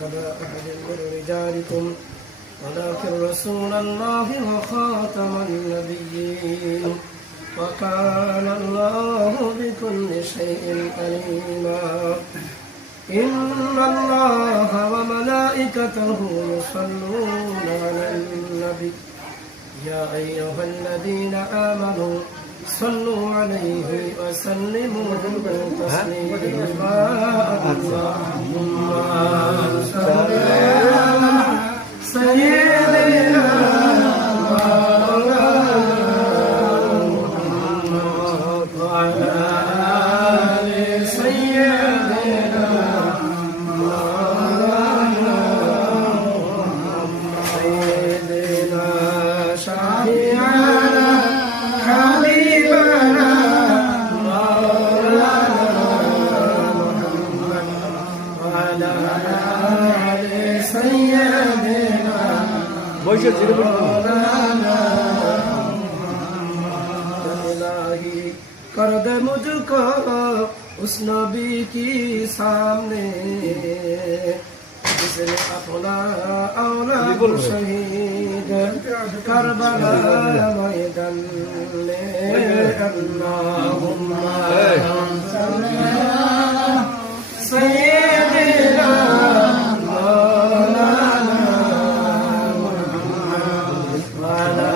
أبا أحد من رجالكم ولكن رسول الله وخاتم النبيين وكان الله بكل شيء عليما إن الله وملائكته يصلون على النبي يا أيها الذين آمنوا صلوا عليه وسلموا تسليما اللهم صل على سيدنا محمد وعلى آل سيدنا سيدنا شفيعنا حبيبنا وعلى آل سيدنا مولانا इलाही कर दे मुझको उस नबी की सामने जिसने अपना औलाद शहीद करबला मैदान में अल्लाहुम्मा सय्यिदना मौलाना मुहम्मद वअला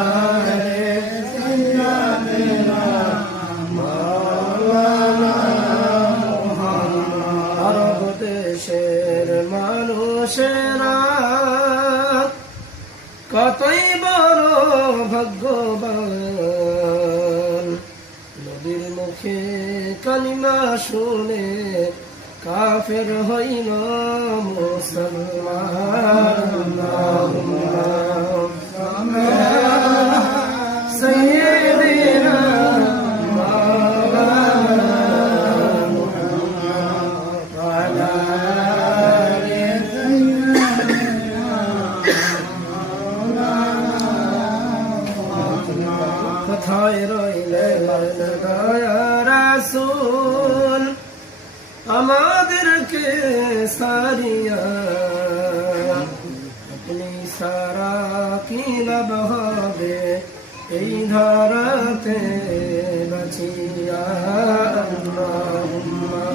आलिहि सय्यिदना मौलाना मुहम्मद अरब देशेर মানুষেরা কতই বড় ভাগ্যবান নবীর মুখে কালিমা শুনে কাফের হইল মুসলমান আল্লাহুম্মা সাইয়্যিদিনা মাওলানা মুহাম্মদ ওয়া কোথায় রইলেন দয়া রাসূল আমাদেরকে সারিয়া আপনি সারা কি লাভ হবে এই ধরাতে বাঁচিয়া আল্লাহুম্মা